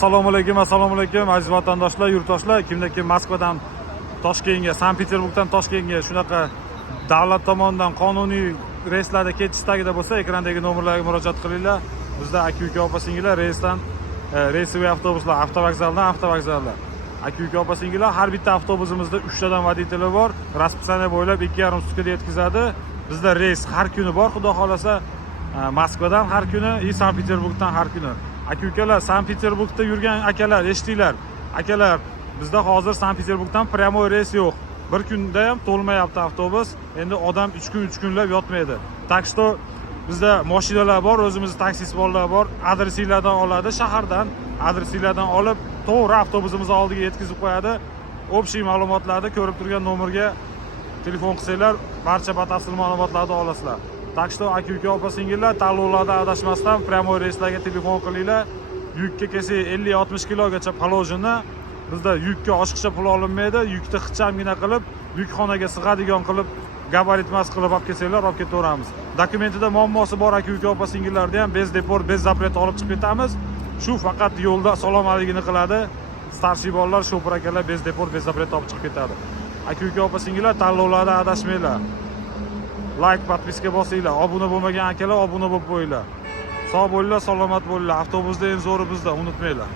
Assalomu alaykum aziz vatandoshlar, yurtdoshlar. Kimda Moskvadan Toshkentga, Sankt-Peterburgdan Toshkentga shunaqa davlat tomonidan qonuniy reyslarda ketish istagida bo'lsa, ekrandagi nomerlarga murojaat qilinglar. Bizda aka-uka opa-singillar reysdan reysiviy avtobuslar, avtovokzaldan avtovokzallar. Aka-uka opa-singillar har bitta avtobusimizda 3 tadan voditeli bor. Raspисание bo'ylab 2,5 sutkada yetkazadi. Bizda reys har kuni bor, xudo xolasa. Moskvadan har kuni, Sankt-Peterburgdan har kuni. Aka-ukalar, Sankt-Peterburgda yurgan akalar, eshitinglar. Akalar, bizda hozir Sankt-Peterburgdan pryamoy reys yo'q. Bir kunda ham to'lmayapti avtobus. Endi odam 3 kunlab yotmaydi. Tak что bizda mashinalar bor, o'zimiz taksist bolalar bor. Adresinglardan oladi, shahardan adresinglardan olib, to'g'ri avtobusimiz oldiga yetkazib qo'yadi. Общий ma'lumotlarni ko'rib turgan nomerga telefon qilsanglar, barcha batafsil ma'lumotlarni olasizlar. Tak что aka-uka opa-singillar, tanlovlarda adashmasdan pryamoy reyslarga telefon qilinglar. Yukka kelsa 50-60 kilogacha положено. Bizda yukka oshiqcha pul olinmaydi. Yukni xichamgina qilib, yukxonaga sig'adigan qilib, gabaritmas qilib olib kelsanglar, olib ketaveramiz. Dokumentida muammosi bor aka-uka opa-singillarni ham bez deport, bez zapret olib chiqib ketamiz. Shu faqat yo'lda salomatligini qiladi. Starshий bolalar, shopir akalar bez deport, bez zapret olib chiqib ketadi. Aka-uka opa-singillar, tanlovlarda adashmanglar. Like, podpiska bosinglar. Obuna bo'lmagan akalar obuna bo'lib qo'yinglar. Sog' bo'linglar, salomat bo'linglar. Avtobusda eng zo'ri bizda, unutmanglar.